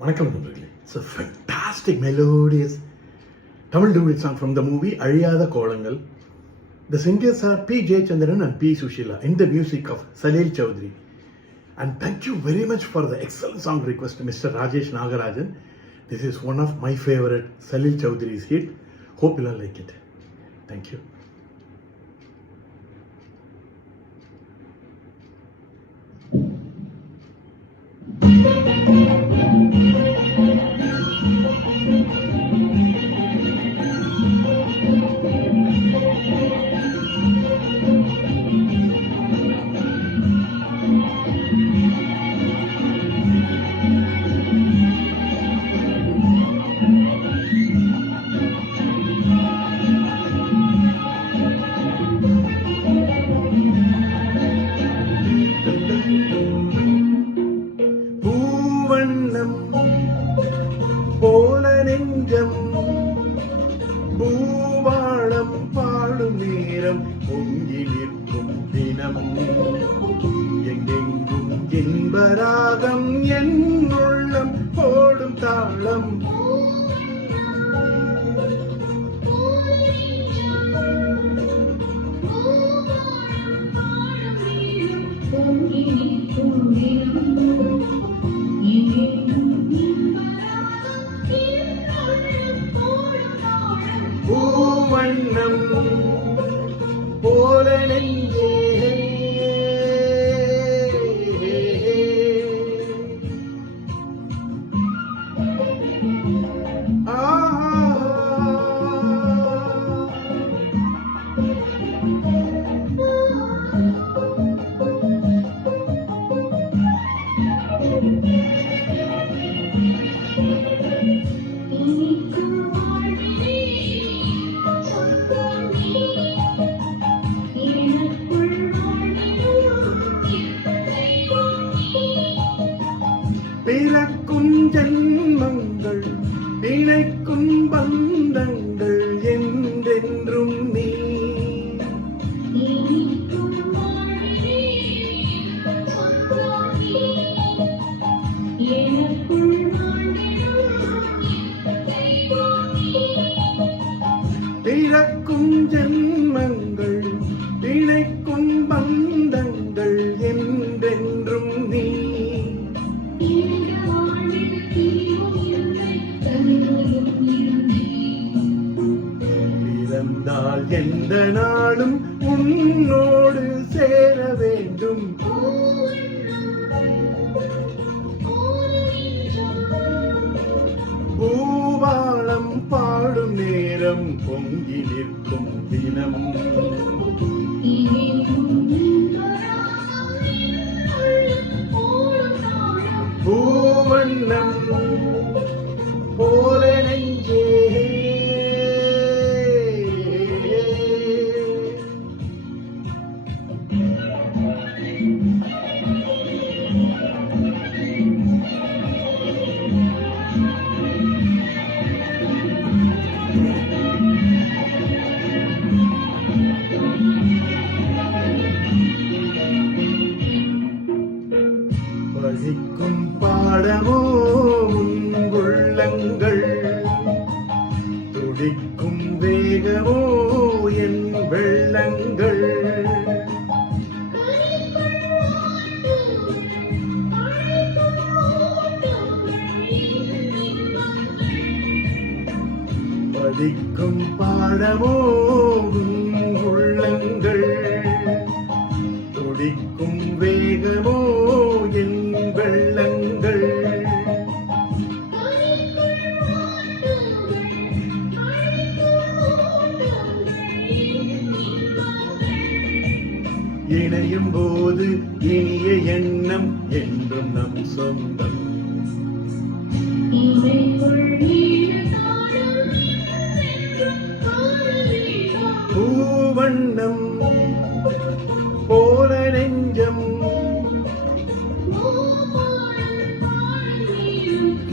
வணக்கம் நண்பர்களே. It's a fantastic melodious Tamil duet song from the movie அழியாத கோலங்கள். The singers are P. Jayachandran and P. Sushila in the music of Salil Chowdhury. And thank you very much for the excellent song request, Mr. Rajesh Nagarajan. This is one of my favorite Salil Chowdhury's hit. Hope you'll like it. Thank you. போல நெஞ்சம் பூவாளம் பாடும் நேரம் பொங்கி நிற்கும் தினம் எங்கெங்கும் இன்பராகம் என் உள்ளம் போடும் தாளம் பூவண்ணம் போல நெஞ்சே பிறக்கும் ஜென்மங்கள் இணைக்கும் பந்தங்கள் என்றென்றும் நீ பிறக்கும் ஜென்மங்கள் இணைக்கும் பந்தங்கள் என்றென்றும் நீ பிறந்தால் எந்த நாளும் உன்னோடு சேர வேண்டும் பூவாளம் பாடும் நேரம் பொங்கி நிற்கும் தினம் பூவண்ணம் போல நெஞ்சே வசிக்கும் பாடமோ உள்ளங்கள் துடிக்கும் வேகமோ என் வெள்ளங்கள் வசிக்கும் பாடமோ உள்ளங்கள் துடிக்கும் வேகமோ என் வெள்ளங்கள் இணையும் போது இனிய எண்ணம் என்றும் நம் சொந்தம் பூவண்ணம் போல நெஞ்சம்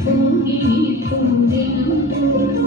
பொங்கி நிற்கும் தினம்